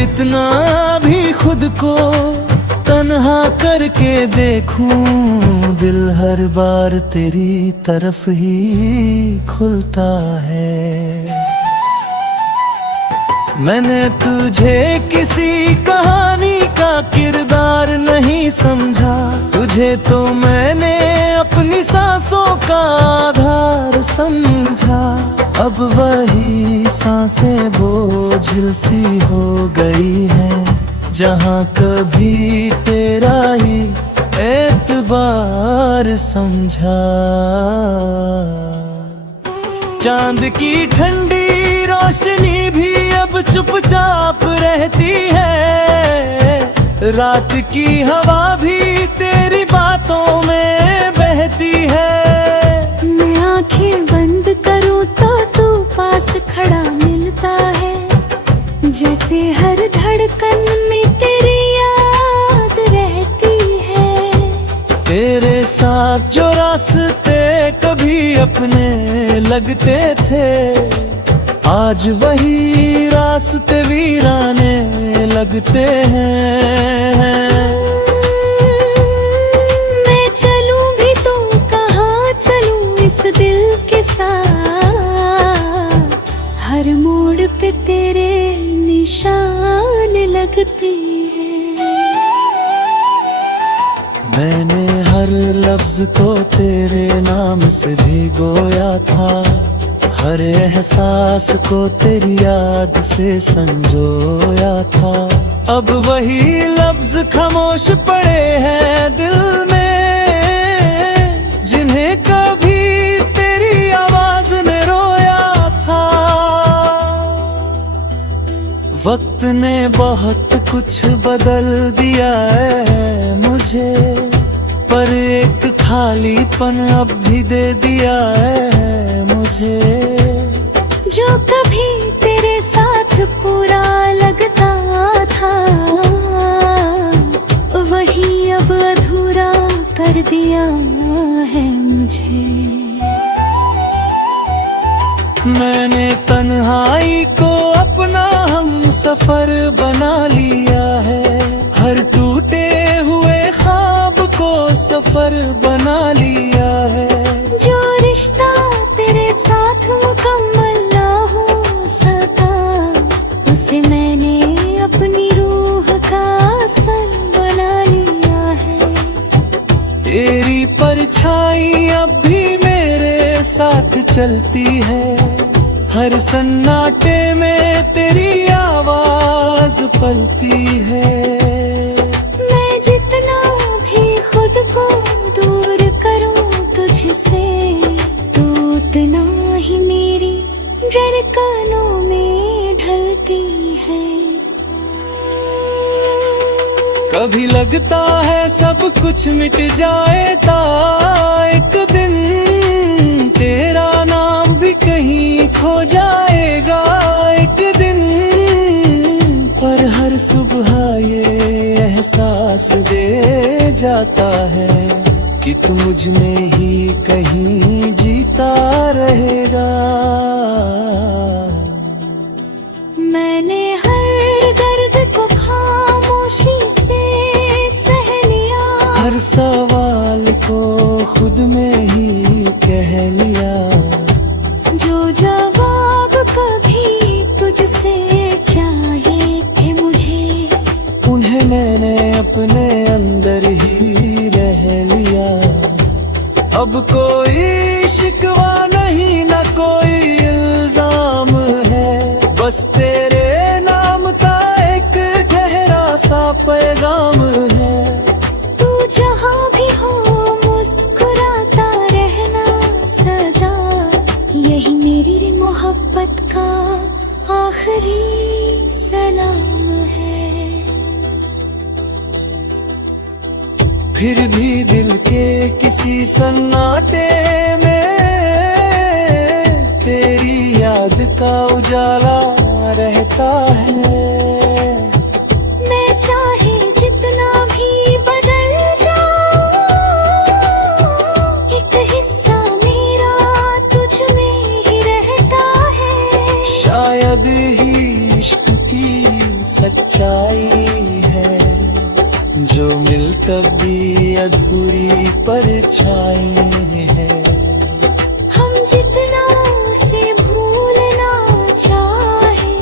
जितना भी खुद को तन्हा करके देखूं, दिल हर बार तेरी तरफ ही खुलता है। मैंने तुझे किसी कहानी का किरदार नहीं समझा, तुझे तो मैंने अपनी सांसों का आधार समझा। अब वही सांसें बोझिल सी हो गई हैं, जहाँ कभी तेरा ही एतबार समझा। चांद की ठंडी रोशनी भी अब चुपचाप रहती है, रात की हवा भी तेरी बातों में बहती है। मैं आंखें बंद करूं तो तू पास खड़ा मिलता है, जैसे हर धड़कन में तेरी याद रहती है। तेरे साथ जो रास्ते कभी अपने लगते थे, आज वही रास्ते वीराने लगते हैं। मैं चलूं भी तो कहाँ चलूं इस दिल के साथ, हर मोड़ पे तेरे निशान लगते हैं। मैंने हर लफ्ज को तेरे नाम से भिगोया था, हर एहसास को तेरी याद से संजोया था। अब वही लफ्ज खामोश पड़े हैं दिल में, जिन्हें कभी तेरी आवाज ने रोया था। वक्त ने बहुत कुछ बदल दिया है मुझे, पर एक खालीपन अब भी दे दिया है मुझे। जो कभी तेरे साथ पूरा लगता था, वही अब अधूरा कर दिया है मुझे। मैंने तन्हाई को अपना हम सफर बना लिया है, हर टूटे हुए ख्वाब को सफर बना लिया है। जो रिश्ता तेरे साथ मुकम्मल ना हो सका, उसे मैंने अपनी रूह का असर बना लिया है। तेरी परछाई अब भी मेरे साथ चलती है, हर सन्नाटे में तेरी आवाज पलती है। मैं जितना भी खुद को दूर करूं तुझसे, तू उतना ही मेरी धड़कनों में ढलती है। कभी लगता है सब कुछ मिट जाएगा एक दिन, तेरा नाम भी कहीं खो जाएगा एक दिन। पर हर सुबह ये एहसास दे जाता है कि तू मुझ में ही कहीं जीता रहेगा। मैंने हर दर्द को खामोशी से सह लिया, हर सवाल को खुद में ही कह लिया। जो जवाब कभी तुझसे चाहे थे मुझे, उन्हें मैंने अपने अंदर ही रह लिया। अब कोई शिकवा नहीं, न कोई इल्जाम है, बस तेरे नाम का एक ठहरा सा पैगाम है। तू जहाँ भी हो मुस्कुराता रहना सदा, यही मेरी मोहब्बत का आखिरी सलाम है। फिर भी दिल के किसी सन्नाटे में तेरी याद का उजाला रहता है। मैं चाहे जितना भी बदल जाऊं, एक हिस्सा मेरा तुझ में ही रहता है। शायद ही इश्क की सच्चाई है, जो मिल तब भी अधूरी परछाई है। हम जितना उसे भूलना चाहे,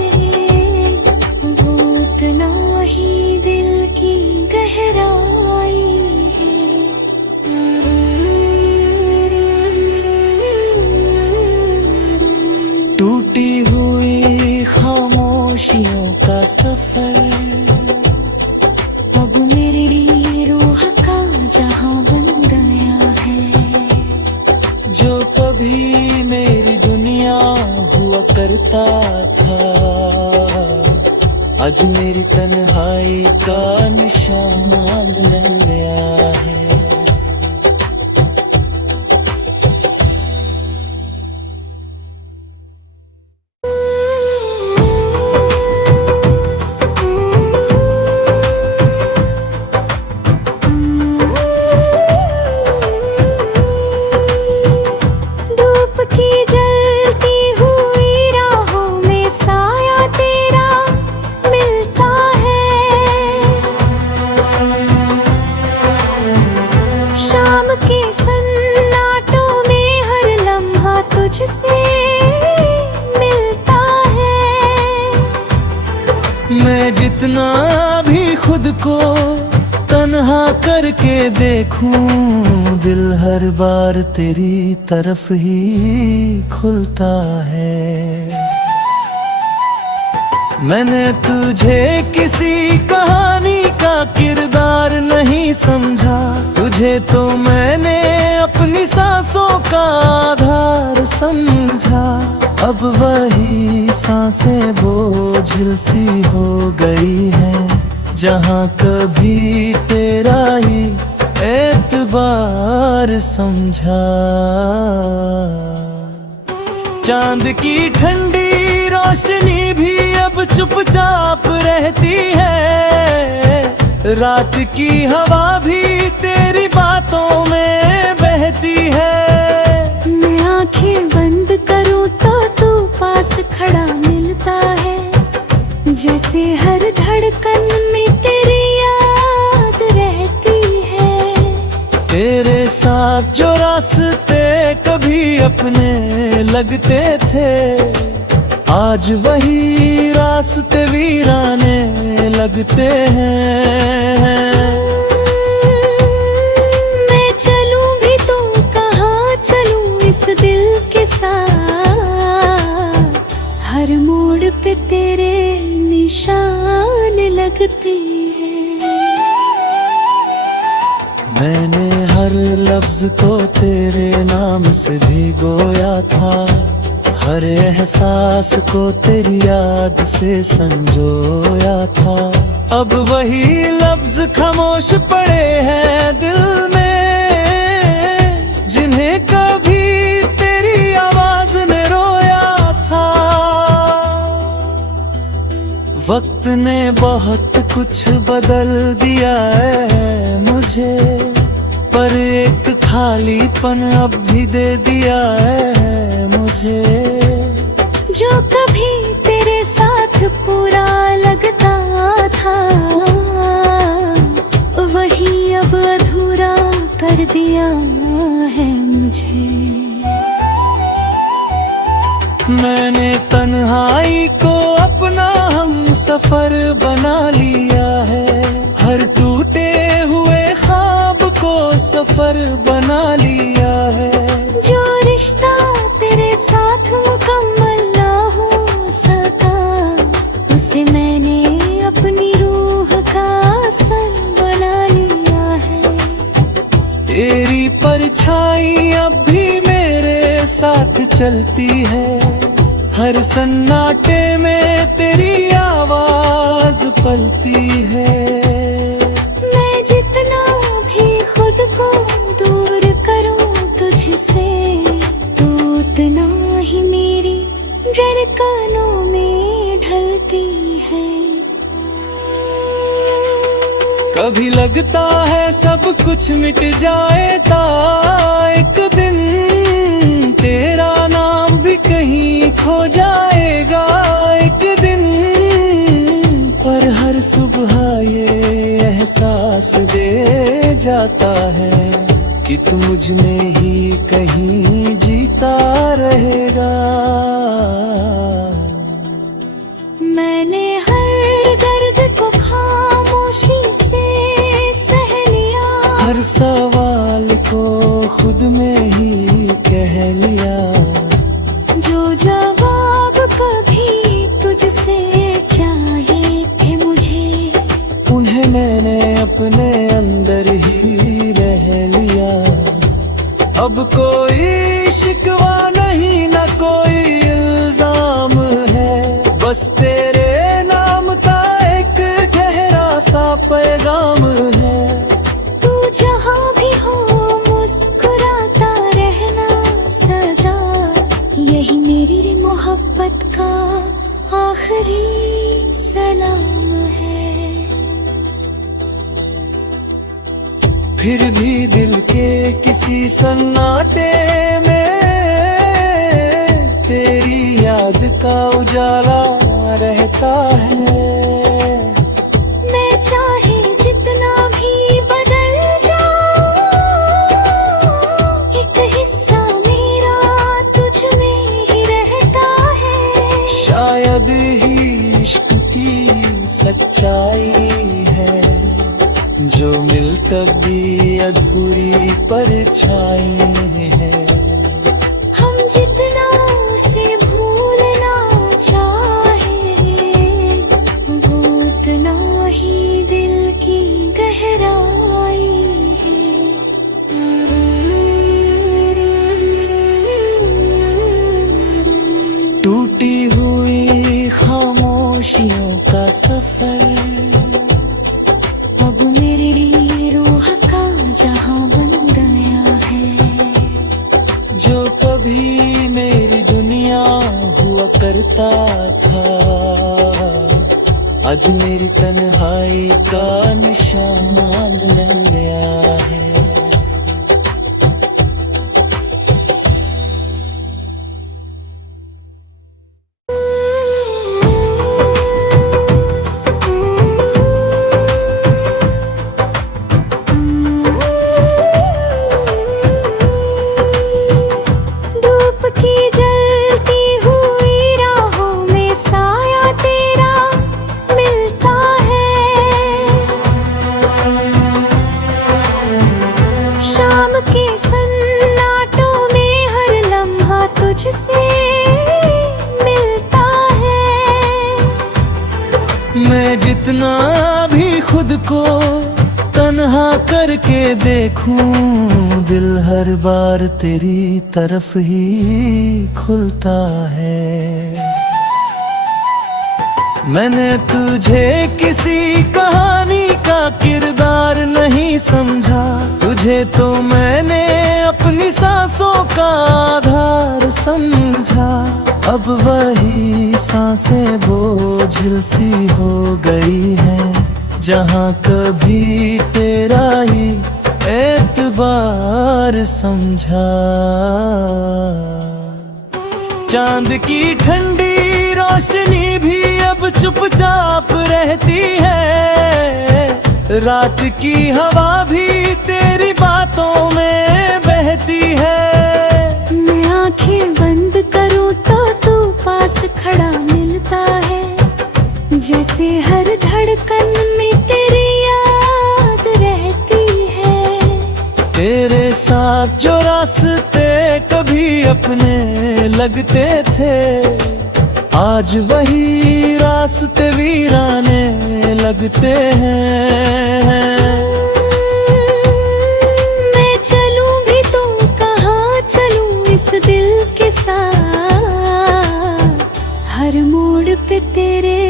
वो उतना ही दिल की गहराई है। टूटी हुई खामोशियों का सफर अब मेरे लिए रूह का जहां बन गया है। जो कभी मेरी दुनिया हुआ करता था, आज मेरी तन्हाई का निशान बन गया है। धूप की जलती हुई राहों में साया तेरा मिलता है। शाम के सन्नाटों में हर लम्हा तुझसे मिलता है। मैं जितना भी खुद को तन्हा करके देखूं, दिल हर बार तेरी तरफ ही खुलता है। मैंने तुझे किसी कहानी का किरदार नहीं समझा, तुझे तो मैंने अपनी सांसों का आधार समझा। अब वही सांसें बोझिल सी हो गई है, जहाँ कभी तेरा ही एतबार समझा। चांद की ठंडी रोशनी भी अब चुपचाप रहती है, रात की हवा भी तेरी बातों में बहती है। मैं आंखें बंद करूं तो तू पास खड़ा मिलता है, जैसे हर धड़कन में तेरी याद रहती है। तेरे साथ जो रास्ते कभी अपने लगते थे, आज वही रास्ते वीराने लगते हैं। मैं चलूं भी तो कहाँ चलूं इस दिल के साथ, हर मोड़ पे तेरे निशान लगते हैं। मैंने हर लफ्ज को तेरे नाम से भिगोया था, हर एहसास को तेरी याद से संजोया था। अब वही लफ्ज खामोश पड़े हैं दिल में, जिन्हें कभी तेरी आवाज ने रोया था। वक्त ने बहुत कुछ बदल दिया है मुझे, पर एक खालीपन अब भी दे दिया है मुझे। जो कभी तेरे साथ पूरा लगता था, वही अब अधूरा कर दिया है मुझे। मैंने तन्हाई को अपना हम सफर बना लिया है, हर टूटे हुए ख्वाब को सफर बना लिया है। जो रिश्ता तेरे साथ मुकम्मल ना हो सका, उसे मैंने अपनी रूह का असर बना लिया है। तेरी परछाई अब भी मेरे साथ चलती है, हर सन्नाटे में तेरी आवाज पलती है। मैं जितना भी खुद को दूर करूं तुझसे, तू उतना ही मेरी धड़कनों में ढलती है। कभी लगता है सब कुछ मिट जाएगा एक दिन, तेरा नाम भी कहीं खो जाएगा एक दिन, पर एहसास दे जाता है कि तू मुझ में ही कहीं जीता रहेगा। मैंने हर दर्द को खामोशी से सह लिया, हर सवाल को खुद में ही कह लिया। जो जवाब कभी तुझसे चाहे थे मुझे, उन्हें मैंने अपने अंदर ही रह लिया। अब कोई शिकवा नहीं, न कोई इल्जाम है, बस तेरे नाम का एक ठहरा सा पैगाम है। तू जहाँ भी हो मुस्कुराता रहना सदा, यही मेरी मोहब्बत का आखिरी सलाम है। फिर भी दिल के किसी सन्नाटे में तेरी याद का उजाला रहता है। मैं चाहे जितना भी बदल जाऊं, एक हिस्सा मेरा तुझ में ही रहता है। शायद ही इश्क की सच्चाई है, जो मिल कभी अधूरी परछाई है। हम जितना उसे भूलना चाहे, वो उतना ही दिल की गहराई है। टूटी हुई खामोशियों का सफर अब मेरे लिए रूह का जहां बन गया है। जो कभी मेरी दुनिया हुआ करता था, आज मेरी तन्हाई का निशान बन गया है। धूप की जलती हुई राहों में साया तेरा मिलता है। शाम के सन्नाटों में हर लम्हा तुझसे मिलता है। मैं जितना भी खुद को तन्हा करके देखूं, दिल हर बार तेरी तरफ ही खुलता है। मैंने तुझे किसी कहानी का किरदार नहीं समझा, तुझे तो मैंने अपनी सांसों का आधार समझा। अब वही सांसें बोझिल सी हो गई हैं, जहाँ कभी तेरा ही एतबार समझा। चांद की ठंडी रोशनी भी अब चुपचाप रहती है, रात की हवा भी तेरी बातों में बहती है। मैं आंखें बंद करूं तो तू पास खड़ा मिलता है, जैसे हर धड़कन में तेरी याद रहती है। तेरे साथ जो रास्ते कभी अपने लगते थे, आज वही रास्ते वीराने लगते हैं। मैं चलूं भी तो कहाँ चलूं इस दिल के साथ, हर मोड़ पे तेरे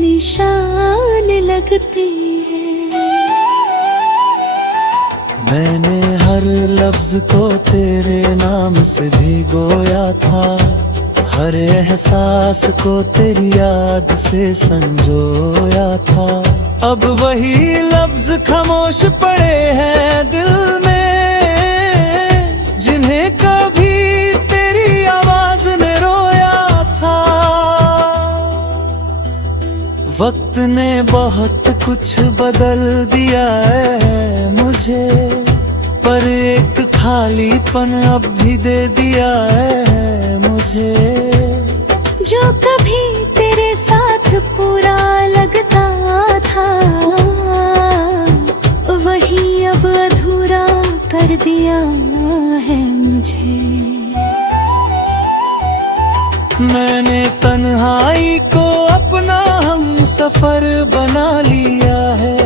निशान लगते हैं। मैंने हर लफ्ज को तेरे नाम से भिगोया था, हर एहसास को तेरी याद से संजोया था। अब वही लफ्ज खामोश पड़े हैं दिल में, जिन्हें कभी तेरी आवाज ने रोया था। वक्त ने बहुत कुछ बदल दिया है मुझे, पर एक खालीपन अब भी दे दिया है मुझे। जो कभी तेरे साथ पूरा लगता था, वही अब अधूरा कर दिया है मुझे। मैंने तन्हाई को अपना हम सफर बना लिया है,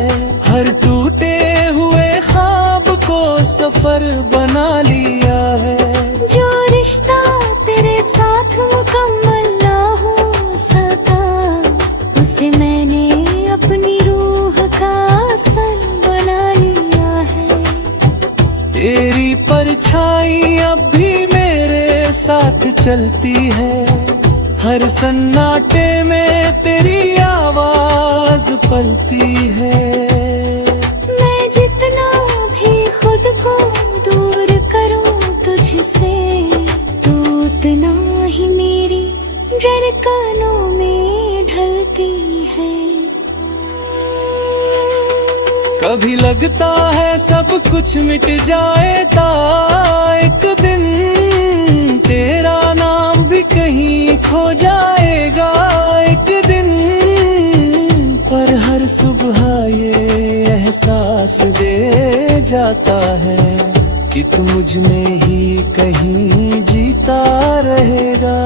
हर टूटे हुए ख्वाब को सफर बना लिया है। जो रिश्ता तेरे साथ मुकम्मल ना हो सका, उसे मैंने अपनी रूह का असल बना लिया है। तेरी परछाई अब भी मेरे साथ चलती है, हर सन्नाटे में तेरी आवाज पलती है। मैं जितना भी खुद को दूर करूं तुझसे, तू उतना ही मेरी धड़कनों में ढलती है। कभी लगता है सब कुछ मिट जाएगा एक दिन, तेरा नाम भी कहीं खो जाएगा एक दिन। पर हर सुबह ये एहसास दे जाता है कि तू मुझ में ही कहीं जीता रहेगा।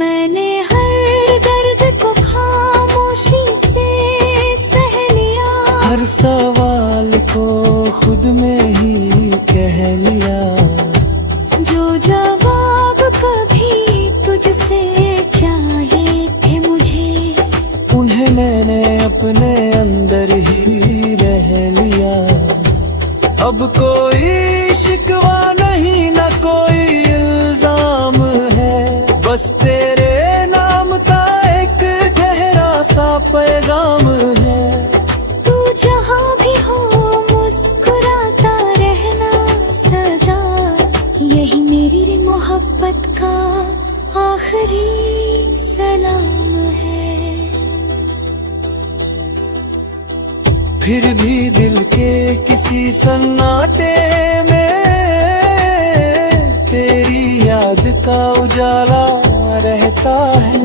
मैंने हर दर्द को खामोशी से सह लिया, हर सवाल को खुद में ही कह लिया। जो जवाब कभी तुझसे चाहे थे मुझे, उन्हें मैंने अपने अंदर ही रह लिया। अब कोई शिकवा नहीं, न कोई इल्जाम है, बस तेरे नाम का एक ठहरा सा पैगाम है। तू जहाँ भी हो मुस्कुराता रहना सदा, यही मेरी मोहब्बत का आखिरी सलाम है। फिर भी दिल के किसी सन्नाटे में तेरी याद का उजाला रहता है।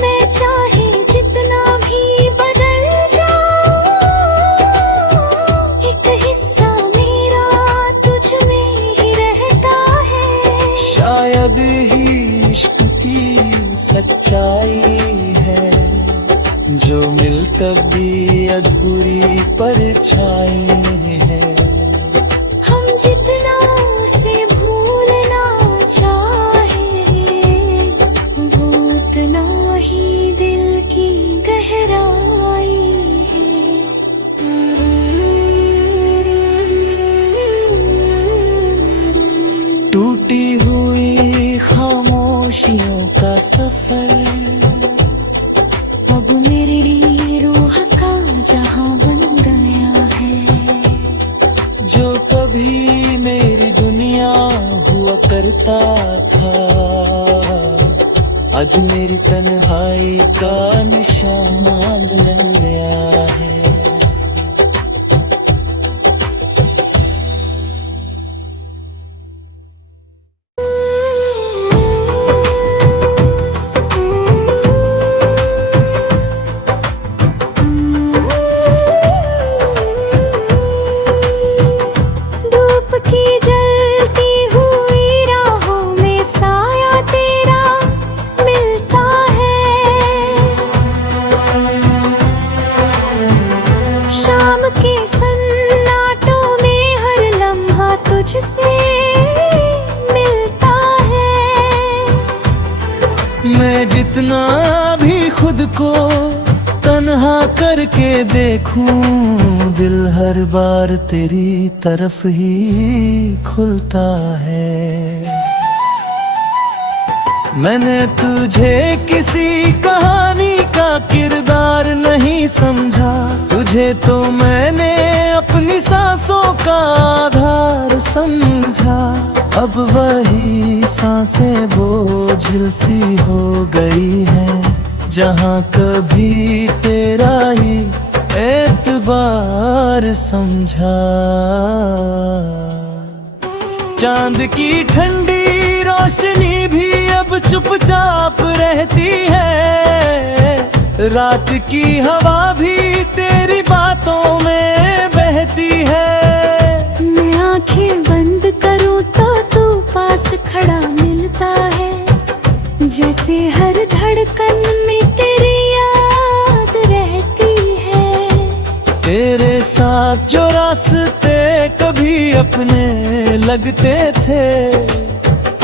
मैं चाहे जितना भी बदल जाऊं, एक हिस्सा मेरा तुझ में ही रहता है। शायद ही इश्क की सच्चाई है, जो मिल तब भी अधूरी परछाई है। हम जितना उसे भूलना चाहे, वो उतना ही दिल की गहराई है। टूटी हुई खामोशियों का सफर अब मेरे लिए रूह का जहां बन गया है। जो कभी मेरी दुनिया हुआ करता था, आज मेरी तन्हाई का निशान बन गया है। धूप की जलती हुई राहों में साया तेरा मिलता है। शाम के सन्नाटों में हर लम्हा तुझसे मिलता है। मैं जितना भी खुद को तन्हा करके देखूं, दिल हर बार तेरी तरफ ही खुलता है। मैंने तुझे किसी कहानी का किरदार नहीं समझा, तुझे तो मैंने अपनी सांसों का आधार समझा। अब वही सांसें बोझिल सी हो गई हैं, जहाँ कभी तेरा ही एतबार समझा। चांद की ठंडी रोशनी भी अब चुपचाप रहती है, रात की हवा भी तेरी बातों में बहती है। मैं आंखें बंद करूं तो तू पास खड़ा मिलता है, जैसे हर धड़कन में तेरी याद रहती है। तेरे साथ जो रास्ते कभी अपने लगते थे,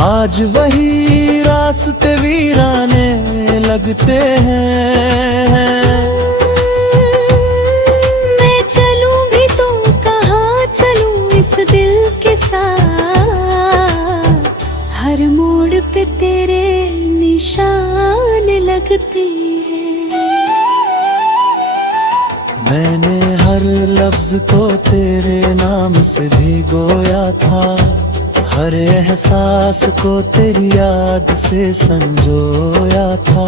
आज वही रास्ते वीराने लगते हैं। मैं चलूं भी तो कहाँ चलूं इस दिल के साथ, हर मोड़ पे तेरे निशान लगते हैं। मैंने हर लफ्ज को तेरे नाम से भिगोया था, हर एहसास को तेरी याद से संजोया था।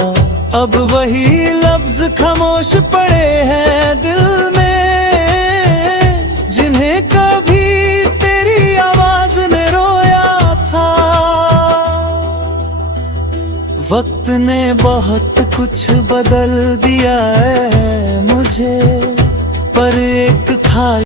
अब वही लफ्ज खामोश पड़े हैं दिल में, जिन्हें कभी तेरी आवाज ने रोया था। वक्त ने बहुत कुछ बदल दिया है मुझे, पर एक खाली